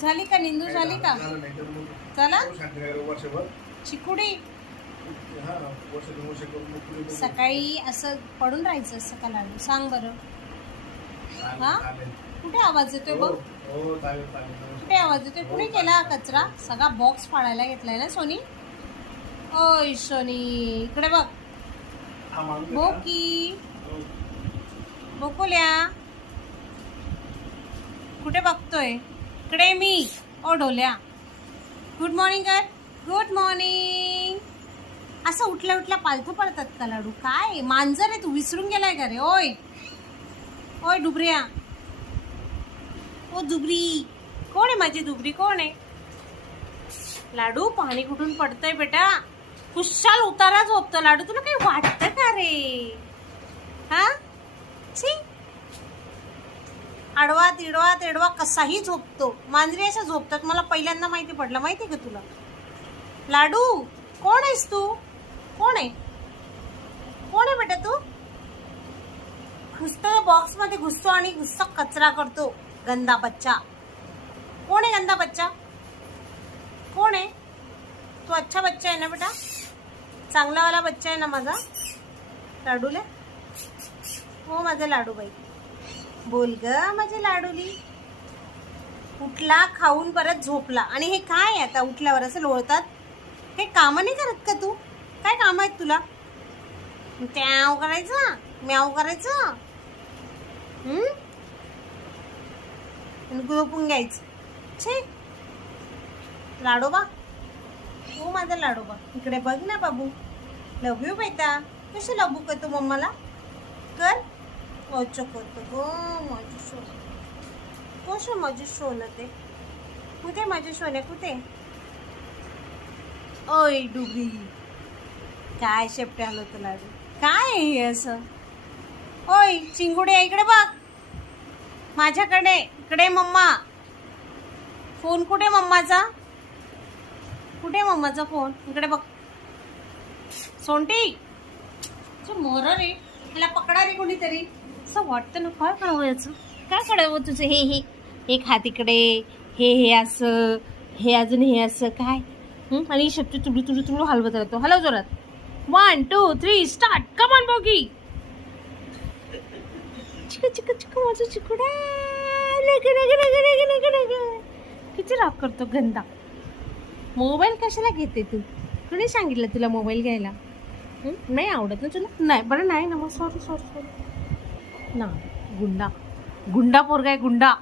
झाली का निंदू झाली का? चला चिकुडी सकाळी असं पडून राहायचं असं का लाडू सांग बरं. हा कुठे आवाज येतोय बघ, कुठे आवाज येतोय? कुठे केला कचरा? सगळा बॉक्स फाडायला घेतलाय ना सोनी? ओय सोनी इकडे बघ. बोकी बोकुल्या कुठे बघतोय? इकडे मी. ओ ढोल्या गुड मॉर्निंग कर. Good morning. असं उठल्या उठल्या पालथं पडतात का लाडू? काय मांजर आहे तू, विसरून गेलाय का रे? ओय ओय डुबऱ्या. ओ दुबरी कोण आहे? माझी दुबरी कोण आहे? लाडू पाणी कुठून पडतंय बेटा? खुशाल उतारा झोपतो लाडू, तुला काही वाटतं का रे? हा छी, आडवा तिडवा तेडवा कसाही झोपतो. मांजरी अशा झोपतात, मला पहिल्यांदा माहिती पडलं. माहिती का तुला? लाडू कोण आहेस तू? कोण आहे? कोण आहे बेटा तू? घुसतो बॉक्स मध्ये घुसतो आणि घुसतो कचरा करतो. गंदा बच्चा. कोण आहे गंदा बच्चा? कोण आहे तू? अच्छा बच्चा आहे ना बेटा, चांगला वाला बच्चा आहे ना माझा लाडूले. हो माझा लाडूबाई, बोल ग माझे लाडूली. उठला खाऊन परत झोपला. आणि हे काय आता उठल्यावर असं लोळतात? हे काम नाही करत का तू? काय काम आहेत तुला? त्याव करायचं, म्याव करायचं, झोपून घ्यायचं. छे लाडोबा, हो माझा लाडोबा. इकडे बघ ना बाबू. लव यू बेटा. कशी लबू करतो मम्माला? कर अच्छा करतो गो माझी सोन. कसं माझी सोनं ते? कुठे माझे सोने कुठे? ओय डुबरी काय शेपटे आलं होतं लाडू? काय आहे हे असं? ओय चिंगुडे इकडे बघ माझ्याकडे. इकडे मम्मा. फोन कुठे मम्माचा? कुठे मम्माचा फोन? इकडे बघ. सोंटी मोर रे, त्याला पकडा रे कोणीतरी. असं वाटतं ना काय करावं याचं? काय करावं तुझं? हे हे एक हात इकडे, हे असं, हे अजून हे असं काय? आणि शब्द तुडू तुडू तुडू हलवत राहतो. हलव जोरात. 1 2 3 स्टार्ट. Come on bogie. चिक चिक चिक माझं चिकडा. किती राग करतो गंदा. मोबाईल कशाला घेते तू? कुणी सांगितलं तुला मोबाईल घ्यायला? नाही आवडत ना तुला? नाही बरं नाही ना मग. सॉरी सॉरी सॉरी ना. गुंडा गुंडा पोरगा आहे गुंडा.